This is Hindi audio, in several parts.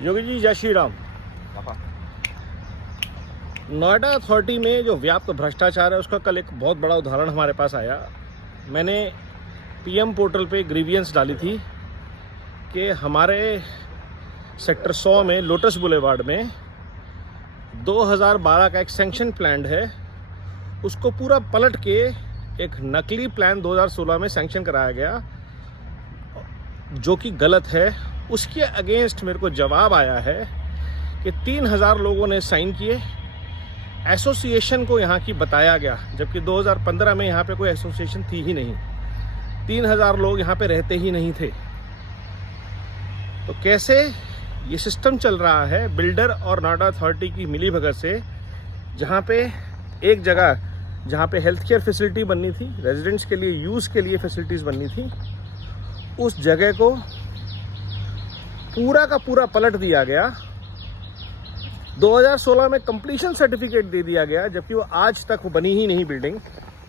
योगी जी जय श्री राम। नोएडा अथॉरिटी में जो व्याप्त भ्रष्टाचार है उसका कल एक बहुत बड़ा उदाहरण हमारे पास आया। मैंने पीएम पोर्टल पे ग्रीवियंस डाली थी कि हमारे सेक्टर 100 में लोटस बुलेवार्ड में 2012 का एक सैंक्शन प्लान है, उसको पूरा पलट के एक नकली प्लान 2016 में सैंक्शन कराया गया जो कि गलत है। उसके अगेंस्ट मेरे को जवाब आया है कि 3000 लोगों ने साइन किए। एसोसिएशन को यहाँ की बताया गया, जबकि 2015 में यहाँ पे कोई एसोसिएशन थी ही नहीं। 3000 लोग यहाँ पे रहते ही नहीं थे। तो कैसे ये सिस्टम चल रहा है बिल्डर और नोएडा अथॉरिटी की मिलीभगत से, जहाँ पे एक जगह जहाँ पे हेल्थ केयर फैसिलिटी बननी थी, रेजिडेंट्स के लिए यूज़ के लिए फैसिलिटीज़ बननी थी, उस जगह को पूरा का पूरा पलट दिया गया। 2016 में कंप्लीशन सर्टिफिकेट दे दिया गया, जबकि वो आज तक वो बनी ही नहीं बिल्डिंग।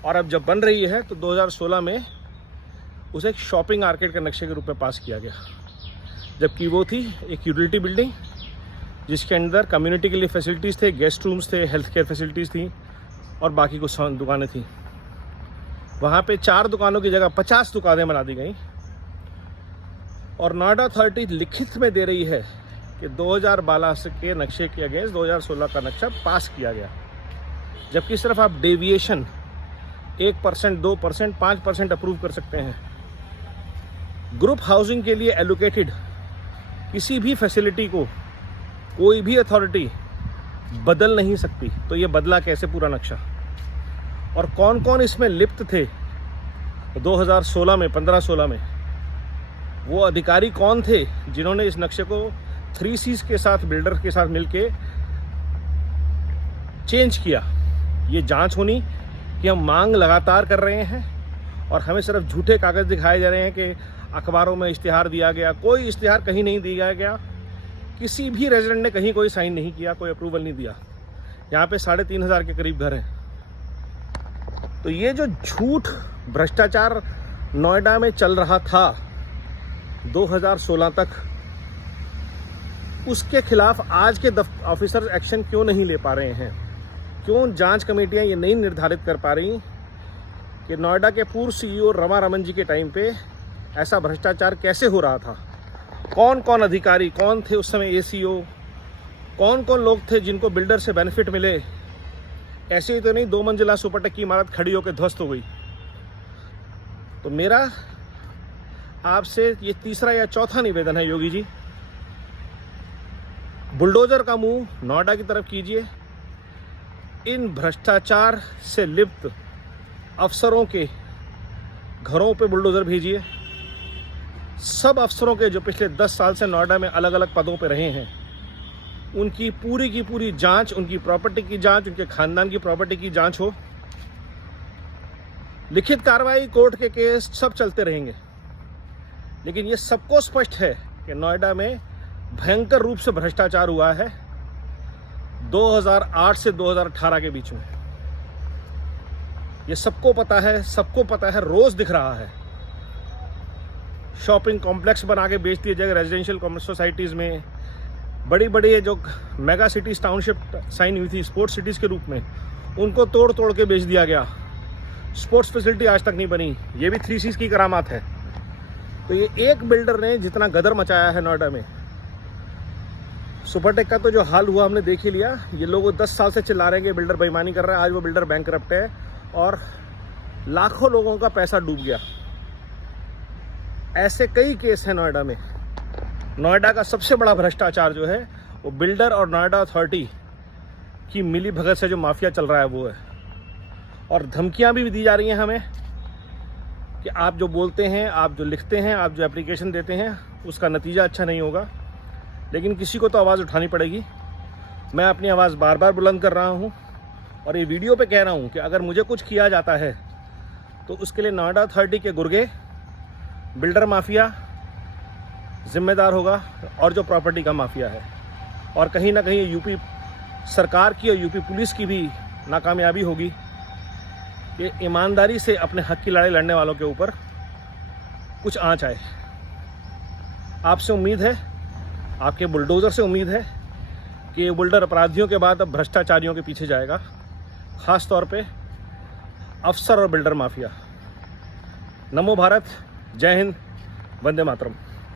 और अब जब बन रही है तो 2016 में उसे एक शॉपिंग आर्केड के नक्शे के रूप में पास किया गया, जबकि वो थी एक यूटिलिटी बिल्डिंग जिसके अंदर कम्युनिटी के लिए फैसिलिटीज़ थे, गेस्ट रूम्स थे, हेल्थ केयर फैसिलिटीज़ थी और बाकी कुछ दुकानें थी। वहाँ पे 4 दुकानों की जगह 50 दुकानें बना दी गई। और नोएडा अथॉरिटी लिखित में दे रही है कि 2012 के नक्शे के अगेंस्ट 2016 का नक्शा पास किया गया, जबकि सिर्फ आप डेविएशन 1%, 2%, 5% अप्रूव कर सकते हैं। ग्रुप हाउसिंग के लिए एलोकेटेड किसी भी फैसिलिटी को कोई भी अथॉरिटी बदल नहीं सकती। तो ये बदला कैसे पूरा नक्शा, और कौन कौन इसमें लिप्त थे 2016 में, 15-16 में? वो अधिकारी कौन थे जिन्होंने इस नक्शे को 3Cs के साथ, बिल्डर के साथ मिलके चेंज किया? ये जांच होनी कि हम मांग लगातार कर रहे हैं और हमें सिर्फ झूठे कागज़ दिखाए जा रहे हैं कि अखबारों में इश्तिहार दिया गया। कोई इश्तिहार कहीं नहीं दिया गया, किसी भी रेजिडेंट ने कहीं कोई साइन नहीं किया, कोई अप्रूवल नहीं दिया। यहाँ पे 3500 के करीब घर हैं। तो ये जो झूठ भ्रष्टाचार नोएडा में चल रहा था 2016 तक, उसके खिलाफ आज के ऑफिसर एक्शन क्यों नहीं ले पा रहे हैं? क्यों जांच कमेटियां ये नहीं निर्धारित कर पा रही कि नोएडा के पूर्व सीईओ रमा रमन जी के टाइम पे ऐसा भ्रष्टाचार कैसे हो रहा था? कौन कौन अधिकारी, कौन थे उस समय एसीओ, कौन कौन लोग थे जिनको बिल्डर से बेनिफिट मिले? ऐसे ही तो नहीं 2 मंजिला सुपरटेक की इमारत खड़ी होकर ध्वस्त हो गई। तो मेरा आपसे ये तीसरा या चौथा निवेदन है, योगी जी, बुलडोजर का मुंह नोएडा की तरफ कीजिए। इन भ्रष्टाचार से लिप्त अफसरों के घरों पे बुलडोजर भेजिए। सब अफसरों के जो पिछले 10 साल से नोएडा में अलग अलग पदों पे रहे हैं, उनकी पूरी की पूरी जांच, उनकी प्रॉपर्टी की जांच, उनके खानदान की प्रॉपर्टी की जांच हो। लिखित कार्रवाई, कोर्ट के केस सब चलते रहेंगे, लेकिन ये सबको स्पष्ट है कि नोएडा में भयंकर रूप से भ्रष्टाचार हुआ है 2008 से 2018 के बीच में। ये सबको पता है, सबको पता है, रोज दिख रहा है। शॉपिंग कॉम्प्लेक्स बना के बेच दिए जाएगा रेजिडेंशियल कॉमर्स सोसाइटीज़ में। बड़ी बड़ी जो मेगा सिटीज़ टाउनशिप साइन हुई थी स्पोर्ट्स सिटीज़ के रूप में, उनको तोड़ तोड़ के बेच दिया गया। स्पोर्ट्स फैसिलिटी आज तक नहीं बनी। ये भी 3Cs की करामात है। तो ये एक बिल्डर ने जितना गदर मचाया है नोएडा में, सुपरटेक का तो जो हाल हुआ हमने देख ही लिया। ये लोग 10 साल से चिल्ला रहे हैं कि बिल्डर बेईमानी कर रहा है। आज वो बिल्डर बैंकरप्ट है और लाखों लोगों का पैसा डूब गया। ऐसे कई केस हैं नोएडा में। नोएडा का सबसे बड़ा भ्रष्टाचार जो है वो बिल्डर और नोएडा अथॉरिटी की मिली भगत से जो माफिया चल रहा है वो है। और धमकियां भी दी जा रही हैं हमें कि आप जो बोलते हैं, आप जो लिखते हैं, आप जो एप्लीकेशन देते हैं, उसका नतीजा अच्छा नहीं होगा। लेकिन किसी को तो आवाज़ उठानी पड़ेगी। मैं अपनी आवाज़ बार बार बुलंद कर रहा हूँ और ये वीडियो पे कह रहा हूँ कि अगर मुझे कुछ किया जाता है तो उसके लिए नोएडा अथॉरिटी के गुर्गे, बिल्डर माफिया जिम्मेदार होगा और जो प्रॉपर्टी का माफिया है। और कहीं ना कहीं यूपी सरकार की और यूपी पुलिस की भी नाकामयाबी होगी कि ईमानदारी से अपने हक की लड़ाई लड़ने वालों के ऊपर कुछ आंच आए। आपसे उम्मीद है आपके बुलडोज़र से उम्मीद है कि ये बुल्डर अपराधियों के बाद अब भ्रष्टाचारियों के पीछे जाएगा, ख़ास तौर पे अफसर और बिल्डर माफिया। नमो भारत, जय हिंद, वंदे मातरम।